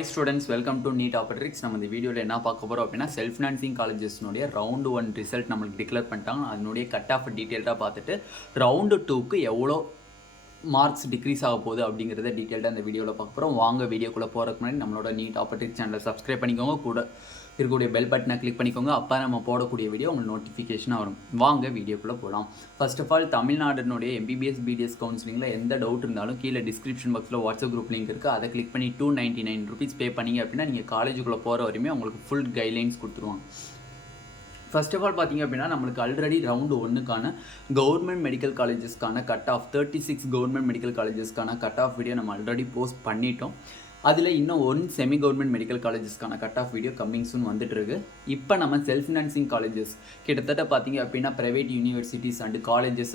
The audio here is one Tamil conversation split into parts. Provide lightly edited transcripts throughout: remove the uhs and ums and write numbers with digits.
Hi students, welcome to Neet Operatrix. நம்ம இந்த வீடியோவில் என்ன பார்க்க போகிறோம் அப்படின்னா செல்ஃப் ஃபினான்சிங் காலேஜஸ்னுடைய ரவுண்ட் 1 ரிசல்ட் நம்மளுக்கு டிக்ளேர் பண்ணிட்டாங்க. அதனுடைய கட் ஆஃப் டீட்டெயில்டாக பார்த்துட்டு ரவுண்டு 2க்கு எவ்வளோ மார்க்ஸ் டிக்ரீஸ் ஆக போகுது அப்படிங்கிறத டீட்டெயில்டாக இந்த வீடியோவில் பார்க்க போகிறோம். வாங்க வீடியோக்குள்ளே போகிறதுக்கு முன்னாடி நம்மளோட நீட் ஆப்பர்ட்ரிக்ஸ் சேனலை சப்ஸ்கிரைப் பண்ணிக்கோங்க, கூட இருக்கக்கூடிய பெல் பட்டனை கிளிக் பண்ணிக்கோங்க. அப்போ நம்ம போடக்கூடிய வீடியோ உங்களுக்கு நோட்டிஃபிகேஷனாக வரும். வாங்க வீடியோக்குள்ளே போகலாம். ஃபர்ஸ்ட் ஆஃப் ஆல் தமிழ்நாடுனுடைய எம்பிபிஎஸ் பிடிஎஸ் கவுன்சிலிங்கில் எந்த டவுட் இருந்தாலும் கீழே டிஸ்கிரிப்ஷன் பாக்ஸில் வாட்ஸ்அப் குரூப் லிங்க் இருக்குது. அதை கிளிக் பண்ணி 299 rupees பே பண்ணிங்க அப்படின்னா நீங்கள் காலேஜுக்குள்ளே போகிற வரையுமே உங்களுக்கு ஃபுல் கைட்லைன்ஸ் கொடுத்துருவாங்க. ஃபர்ஸ்ட் ஆஃப் ஆல் பார்த்தீங்க அப்படின்னா நம்மளுக்கு ஆல்ரெடி ரவுண்டு 1க்கான கவர்மெண்ட் மெடிக்கல் காலேஜஸ்க்கான கட் ஆஃப் 36 கவர்மெண்ட் மெடிக்கல் காலேஜஸ்க்கான கட் ஆஃப் வீடியோ நம்ம ஆல்ரெடி போஸ்ட் பண்ணிட்டோம். அதில் இன்னும் 1 செமி கவர்மெண்ட் மெடிக்கல் காலேஜஸ்க்கான cut off video coming soon வந்துட்டுருக்கு. இப்போ நம்ம செல்ஃப் ஃபினான்சிங் காலேஜஸ் கிட்டத்தட்ட பார்த்தீங்க அப்படின்னா ப்ரைவேட் யூனிவர்சிட்டிஸ் அண்டு காலேஜஸ்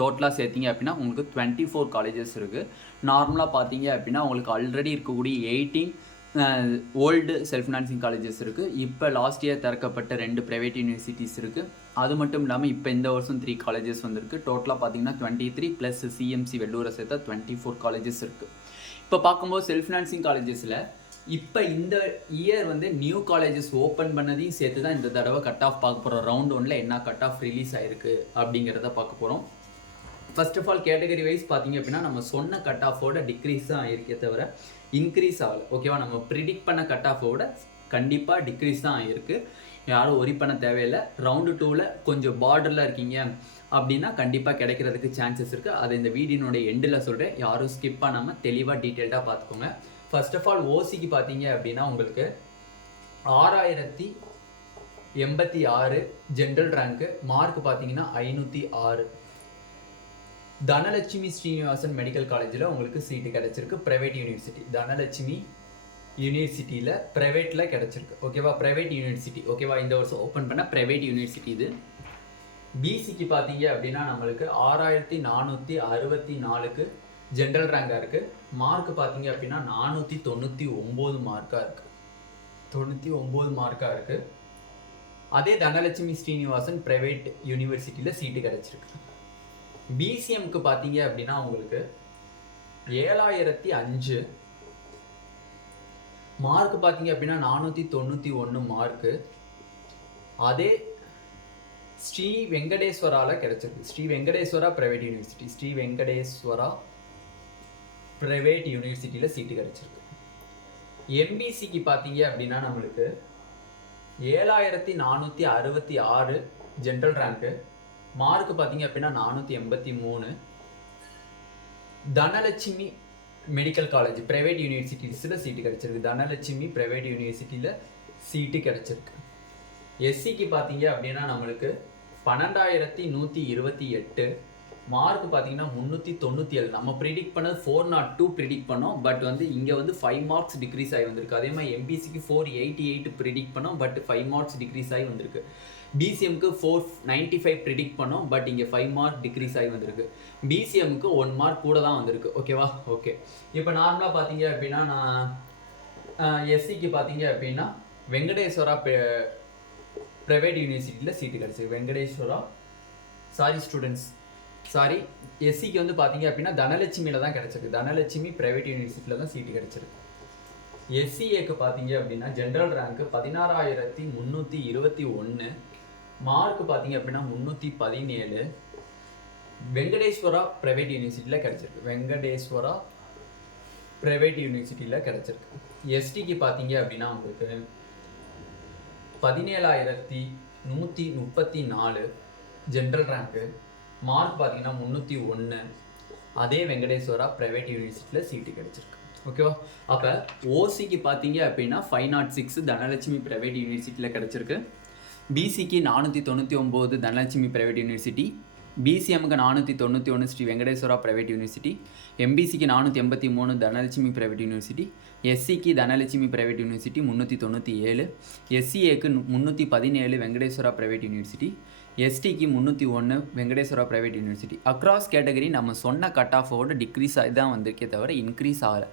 டோட்டலாக சேர்த்திங்க அப்படின்னா உங்களுக்கு 24 காலேஜஸ் இருக்குது. நார்மலாக பார்த்தீங்க அப்படின்னா உங்களுக்கு ஆல்ரெடி இருக்கக்கூடிய 18 ஓல்டு செல்ஃப் ஃபினான்சிங் காலேஜஸ் இருக்குது. இப்போ லாஸ்ட் இயர் திறக்கப்பட்ட 2 ப்ரைவேட் யூனிவர்சிட்டிஸ் இருக்குது. அது மட்டும் இல்லாமல் இப்போ இந்த வருஷம் 3 காலேஜஸ் வந்திருக்கு. டோட்டலாக பார்த்தீங்கன்னா 23 ப்ளஸ் சிஎம்சி வெள்ளூரை சேர்த்தா 24 காலேஜஸ் இருக்குது. இப்போ பார்க்கும்போது செல்ஃப் ஃபினான்சிங் காலேஜஸில் இப்போ இந்த இயர் வந்து நியூ காலேஜஸ் ஓப்பன் பண்ணதையும் சேர்த்து தான் இந்த தடவை கட் ஆஃப் பார்க்க போகிறோம். ரவுண்ட் 1ல் என்ன கட் ஆஃப் ரிலீஸ் ஆகிருக்கு அப்படிங்கிறத பார்க்க போகிறோம். First of all category wise பார்த்தீங்க அப்படின்னா நம்ம சொன்ன கட் ஆஃபோட டிக்ரீஸ் தான் ஆகிருக்கே தவிர இன்க்ரீஸ் ஆகலை. ஓகேவா, நம்ம ப்ரிடிக்ட் பண்ண கட் ஆஃபோட கண்டிப்பாக டிக்ரீஸ் தான் ஆகிருக்கு. யாரும் ஒரி பண்ண தேவையில்லை. ரவுண்டு 2ல் கொஞ்சம் பார்டரில் இருக்கீங்க அப்படின்னா கண்டிப்பாக கிடைக்கிறதுக்கு சான்சஸ் இருக்குது. அதை இந்த வீடியோனுடைய எண்டில் சொல்கிறேன். யாரும் ஸ்கிப் பண்ணாமல் தெளிவாக டீட்டெயில்டாக பார்த்துக்கோங்க. ஃபர்ஸ்ட் ஆஃப் ஆல் ஓசிக்கு பார்த்தீங்க அப்படின்னா உங்களுக்கு 6086 ஜென்ரல் ரேங்க்கு, மார்க் பார்த்தீங்கன்னா 506. தனலட்சுமி ஸ்ரீனிவாசன் மெடிக்கல் காலேஜில் உங்களுக்கு சீட்டு கிடச்சிருக்கு. ப்ரைவேட் யூனிவர்சிட்டி தனலட்சுமி யூனிவர்சிட்டியில் ப்ரைவேட்டில் கிடச்சிருக்கு. ஓகேவா, ப்ரைவேட் யூனிவர்சிட்டி. ஓகேவா, இந்த வருஷம் ஓப்பன் பண்ண ப்ரைவேட் யூனிவர்சிட்டி இது. பிசிக்கு பார்த்தீங்க அப்படின்னா நம்மளுக்கு 6464க்கு ஜென்ரல் ரேங்காக இருக்குது. மார்க் பார்த்தீங்க அப்படின்னா 499 மார்க்காக இருக்குது. 99 மார்க்காக இருக்குது. அதே தனலட்சுமி ஸ்ரீனிவாசன் ப்ரைவேட் யூனிவர்சிட்டியில் சீட்டு கிடச்சிருக்கு. பிசிஎம்க்கு பார்த்தீங்க அப்படின்னா உங்களுக்கு 7005 மார்க் பார்த்தீங்க அப்படின்னா 491 மார்க்கு. அதே ஸ்ரீ வெங்கடேஸ்வராவில் கிடச்சிருக்கு. Shri Venkateswara private university, Shri Venkateswara private யூனிவர்சிட்டியில் சீட்டு கிடச்சிருக்கு. எம்பிசிக்கு பார்த்தீங்க அப்படின்னா நம்மளுக்கு 7466 ஜென்ரல் ரேங்க்கு, மார்க் பார்த்தீங்க அப்படின்னா 483. தனலட்சுமி மெடிக்கல் காலேஜ் ப்ரைவேட் யூனிவர்சிட்டிஸில் சீட்டு கிடச்சிருக்கு. தனலட்சுமி ப்ரைவேட் யூனிவர்சிட்டியில் சீட்டு கிடச்சிருக்கு. எஸ்சிக்கு பார்த்தீங்க அப்படின்னா நம்மளுக்கு 12128, மார்க் பார்த்தீங்கன்னா 397. நம்ம ப்ரிடிக்ட் பண்ணது 402 ப்ரிடிக்ட் பண்ணோம், பட் வந்து இங்கே வந்து 5 மார்க்ஸ் டிக்ரீஸ் ஆகி வந்திருக்கு. அதே மாதிரி எம்பிசிக்கு 488 ப்ரிடிக்ட் பண்ணோம், பட் 5 மார்க்ஸ் டிக்ரீஸ் ஆகி வந்திருக்கு. பிசிஎம்க்கு 495 ப்ரிடிக்ட் பண்ணோம், பட் இங்கே 5 மார்க் டிக்ரீஸ் ஆகி வந்திருக்கு. பிசிஎம்க்கு 1 மார்க் கூட தான் வந்திருக்கு. ஓகேவா, ஓகே. இப்போ நார்மலாக பார்த்தீங்க அப்படின்னா நான் எஸ்சிக்கு பார்த்தீங்க அப்படின்னா வெங்கடேஸ்வரா ப்ரைவேட் யூனிவர்சிட்டியில் சீட்டு கிடச்சிருக்கு. வெங்கடேஸ்வரா சாரி எஸ்சிக்கு வந்து பார்த்தீங்க அப்படின்னா தனலட்சுமியில் தான் கிடச்சிருக்கு. தனலட்சுமி ப்ரைவேட் யூனிவர்சிட்டியில் தான் சீட்டு கிடச்சிருக்கு. எஸ்சிஏக்கு பார்த்தீங்க அப்படின்னா ஜென்ரல் ரேங்க்கு 16321, மார்க் பார்த்தீங்க அப்படின்னா 317. வெங்கடேஸ்வரா ப்ரைவேட் யூனிவர்சிட்டியில் கிடச்சிருக்கு. வெங்கடேஸ்வரா ப்ரைவேட் யூனிவர்சிட்டியில் கிடச்சிருக்கு. எஸ்டிக்கு பார்த்தீங்க அப்படின்னா உங்களுக்கு 17134 ஜென்ரல் ரேங்க்கு, மார்க் பார்த்தீங்கன்னா 301. அதே வெங்கடேஸ்வரா ப்ரைவேட் யூனிவர்சிட்டியில் சீட்டு கிடச்சிருக்கு. ஓகேவா, அப்போ ஓசிக்கு பார்த்தீங்க அப்படின்னா 506 தனலட்சுமி ப்ரைவேட் யூனிவர்சிட்டியில் கிடச்சிருக்கு. பிசிக்கு 499 தனலட்சுமி ப்ரைவேட் யூனிவர்சிட்டி, பிசிஎம்க்கு 491 ஸ்ரீ வெங்கடேஸ்வரா ப்ரைவேட் யூனிவர்சிட்டி, எம்பிசிக்கு 483 தனலட்சுமி ப்ரைவேட் யூனிவர்சிட்டி, எஸ்சிக்கு தனலட்சுமி ப்ரைவேட் யூனிவர்சிட்டி 397, எஸ்சிஏக்கு 317 வெங்கடேஸ்வரா ப்ரைவேட் யூனிவர்சிட்டி, எஸ்டிக்கு 301 Venkateswara private university. Across category நம்ம சொன்ன கட் ஆஃபோட டிக்ரீஸ் ஆகி தான் வந்திருக்கே தவிர இன்க்ரீஸ் ஆகலை.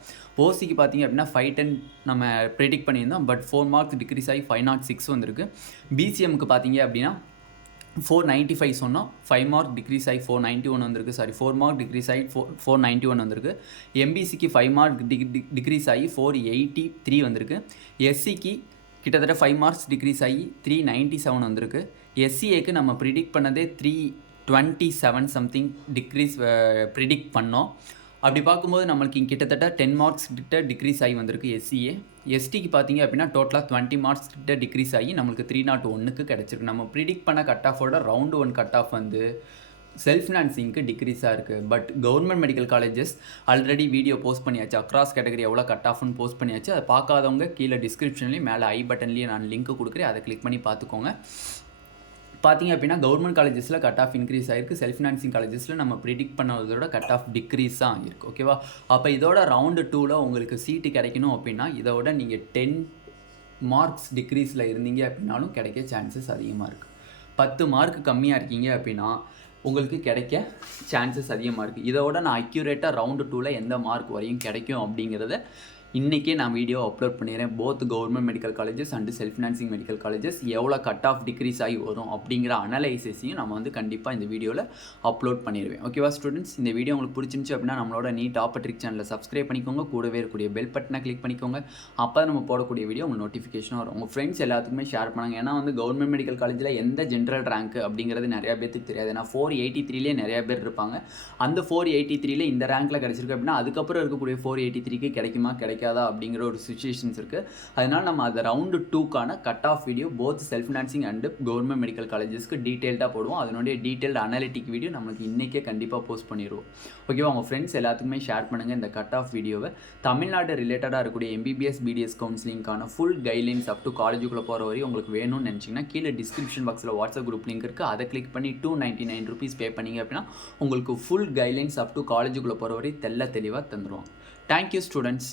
ஓசிக்கு பார்த்தீங்க அப்படின்னா 510 நம்ம ப்ரெடிக்ட் பண்ணியிருந்தோம், பட் 4 மார்க்ஸ் டிக்ரீஸ் ஆகி 506 வந்திருக்கு. பிசிஎம்க்கு பார்த்தீங்க அப்படின்னா 495 சொன்னோம், 5 மார்க் டிக்ரீஸ் ஆகி 491 வந்திருக்கு. சாரி 4 மார்க் டிக்ரீஸ் ஆகி 491 வந்திருக்கு. எம்பிசிக்கு 5 மார்க் டிக்ரீஸ் ஆகி 483 வந்திருக்கு. எஸ்சிக்கு கிட்டத்தட்ட 5 மார்க்ஸ் டிக்ரீஸ் ஆகி 397 வந்திருக்கு. எஸ்சிஏக்கு நம்ம ப்ரிடிக்ட் பண்ணதே 327 சம்திங் டிக்ரீஸ் ப்ரிடிக்ட் பண்ணோம். அப்படி பார்க்கும்போது நம்மளுக்கு இங்கே கிட்டத்தட்ட 10 மார்க்ஸ் கிட்ட டிக்ரீஸ் ஆகி வந்திருக்கு எஸ்சிஏ. எஸ்டிக்கு பார்த்தீங்க அப்படின்னா டோட்டலாக 20 மார்க்ஸ் கிட்ட டிக்ரீஸ் ஆகி நம்மளுக்கு 301க்கு கிடச்சிருக்கு. நம்ம ப்ரிடிக்ட் பண்ண கட் ஆஃபோட ரவுண்டு 1 கட் ஆஃப் வந்து செல்ஃப் ஃபினான்சிங்க்கு டிக்ரீஸாக இருக்குது. But government medical colleges already video post பண்ணியாச்சு. அக்ராஸ் கேட்டகரி எவ்வளோ கட் ஆஃப்னு போஸ்ட் பண்ணியாச்சு. அதை பார்க்காதவங்க கீழே டிஸ்கிரிப்ஷன்லேயும் மேலே ஐ பட்டன்லேயும் நான் லிங்க் கொடுக்குறேன், அதை கிளிக் பண்ணி பார்த்துக்கோங்க. பார்த்தீங்க அப்படின்னா கவர்மெண்ட் காலேஜஸில் கட் ஆஃப் இன்க்ரீஸ் ஆகிருக்கு. செல்ஃப் ஃபினான்சிங் காலேஜஸில் நம்ம ப்ரிடிக்ட் பண்ணதோட கட் ஆஃப் டிக்ரீஸ் தான் இருக்குது. ஓகேவா? அப்போ இதோட ரவுண்டு 2ல் உங்களுக்கு சீட்டு கிடைக்கணும் அப்படின்னா இதோட நீங்கள் 10 மார்க்ஸ் டிக்ரீஸில் இருந்தீங்க அப்படின்னாலும் கிடைக்க சான்சஸ் அதிகமாக இருக்குது. 10 மார்க் கம்மியாக இருக்கீங்க அப்படின்னா உங்களுக்கு கிடைக்க சான்சஸ் அதிகமாக இருக்குது. இதோட நான் அக்யூரேட்டாக ரவுண்டு 2ல் எந்த மார்க் வரையும் கிடைக்கும் அப்படிங்கிறத இன்றைக்கே நான் வீடியோ அப்லோட் பண்ணிடுறேன். Both government medical colleges and self financing medical colleges எவ்வளோ கட் ஆஃப் டிக்ரீஸ் ஆகி வரும் அப்படிங்கிற அனலைசிஸையும் நம்ம வந்து கண்டிப்பாக இந்த வீடியோவில் அப்லோட் பண்ணிடுவேன். ஓகேவா ஸ்டூடெண்ட்ஸ்? இந்த வீடியோ உங்களுக்கு பிடிச்சிருந்துச்சு அப்படின்னா நம்மளோட நீட் ஆப்பர்ட்ரிக் சேனலை சப்ஸ்கிரைப் பண்ணிக்கோங்க. கூடவே இருக்கக்கூடிய பெல் பட்டனை கிளிக் பண்ணிக்கோங்க. அப்போ நம்ம போடக்கூடிய வீடியோ உங்களுக்கு நோட்டிஃபிகேஷன் வரும். உங்கள் ஃப்ரெண்ட்ஸ் எல்லாத்துக்குமே ஷேர் பண்ணுங்கள். ஏன்னா வந்து கவர்மெண்ட் மெடிக்கல் காலேஜில் எந்த ஜென்ரல் ரேங்க் அப்படிங்கிறது நிறையா பேருக்கு தெரியாது. ஏன்னா 483லே நிறையா பேர் இருப்பாங்க. அந்த 483ல இந்த ரேங்க்கில் கிடச்சிருக்கு அப்படின்னா அதுக்கப்புறம் இருக்கக்கூடிய 483க்கு கிடைக்குமா கிடைக்காதா அப்படிங்கிற ஒரு சுச்சுவேஷன்ஸ் இருக்குது. அதனால் நம்ம அந்த ரவுண்டு 2க்கான cut off video both self financing and government medical காலேஜஸ்க்கு டீட்டெயில்டாக போடுவோம். அதனுடைய டீட்டெயில்டு அனாலிட்டிக் வீடியோ நம்மளுக்கு இன்றைக்கே கண்டிப்பாக போஸ்ட் பண்ணிடுவோம். ஓகேவா? உங்கள் ஃப்ரெண்ட்ஸ் எல்லாத்துக்குமே ஷேர் பண்ணுங்கள் இந்த கட் ஆஃப் வீடியோவை. தமிழ்நாடு ரிலேட்டடாக இருக்கக்கூடிய எம்பிபிஎஸ் பிடிஎஸ் கவுன்சிலிங்கான ஃபுல் கைட்லைன்ஸ் அப் டு காலேஜுக்குள்ளே போகிற வரையும் உங்களுக்கு வேணும்னு நினச்சிங்கன்னா கீழே டிஸ்கிரிப்ஷன் பாக்ஸில் வாட்ஸ்அப் குரூப் லிங்க் இருக்குது. அதை கிளிக் பண்ணி 299 rupees பே பண்ணிங்க அப்படின்னா உங்களுக்கு ஃபுல் கைட்லைன்ஸ் அப் டு காலேஜுக்குள்ளே போகிற வரையும் தெளிவாக தந்துடுவோம். Thank you students.